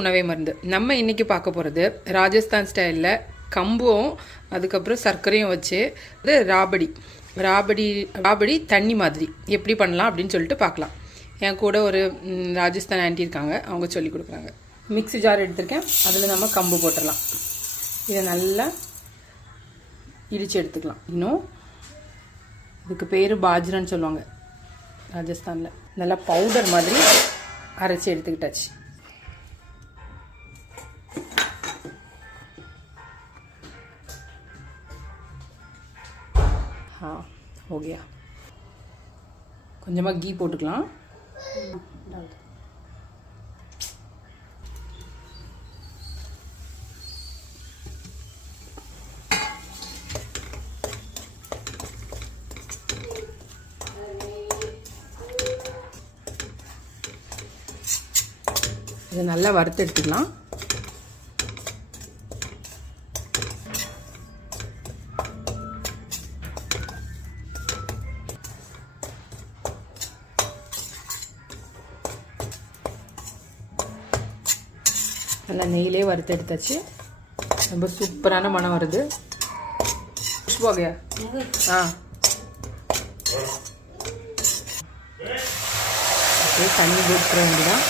உணவே மருந்து. நம்ம இன்னைக்கு பார்க்க போகிறது ராஜஸ்தான் ஸ்டைலில் கம்பும் அதுக்கப்புறம் சர்க்கரையும் வச்சு இது ராபடி. ராபடி ராபடி தண்ணி மாதிரி. எப்படி பண்ணலாம் அப்படின்னு சொல்லிட்டு பார்க்கலாம். என் கூட ஒரு ராஜஸ்தான் ஆண்டி இருக்காங்க. அவங்க சொல்லி கொடுக்குறாங்க. மிக்ஸி ஜார் எடுத்திருக்கேன். அதில் நம்ம கம்பு போட்டுடலாம். இதை நல்லா இடித்து எடுத்துக்கலாம். இன்னும் இதுக்கு பேர் பாஜ்ரான்னு சொல்லுவாங்க. ராஜஸ்தானில். நல்லா பவுடர் மாதிரி அரைச்சி எடுத்துக்கிட்டாச்சு. हाँ हो गया கொஞ்சமாக கீ போட்டுக்கலாம் இதை நல்லா வறுத்து எடுத்துக்கலாம் நல்லா நெய்யிலே வறுத்து எடுத்தாச்சு ரொம்ப சூப்பரான மனம் வருது. போகையா? ஆ. தண்ணி போட்டுற வேண்டியதான்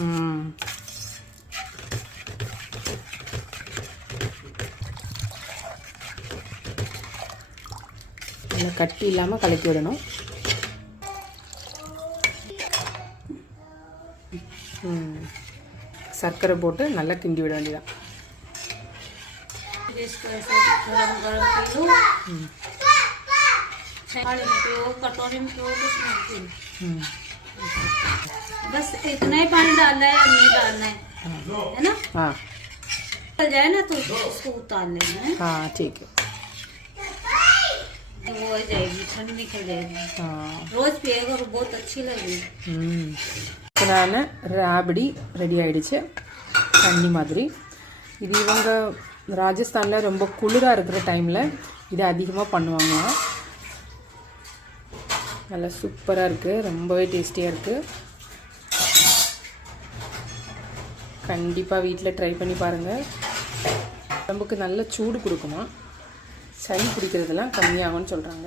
ம். நல்லா கட்டி இல்லாமல் கலக்கி விடணும் ம். சர்க்கரை போட்டு நல்லா கிண்டி விட வேண்டியதான் इसको ऐसे गरम गरम पी लो थाली में पियो कटोरी में पियो कुछ नहीं पियो ம். बस इतना ही पानी डालना है और नहीं डालना है है ना हाँ निकल जाए ना तो उसको उतार लेना है हाँ ठीक है वो हो जाएगी ठंड निकल जाएगी हाँ रोज पिएगा तो बहुत अच्छी लगेगी ம் நான் ராபடி ரெடி ஆயிடுச்சு தண்ணி மாதிரி இது இவங்க ராஜஸ்தானில் ரொம்ப குளிராக இருக்கிற டைமில் இதை அதிகமாக பண்ணுவாங்களாம் நல்லா சூப்பராக இருக்குது ரொம்பவே டேஸ்டியாக இருக்குது கண்டிப்பாக வீட்டில் ட்ரை பண்ணி பாருங்கள் உடம்புக்கு நல்ல சூடு கொடுக்குமா சளி பிடிக்கிறதெல்லாம் கம்மியாகும்னு சொல்கிறாங்க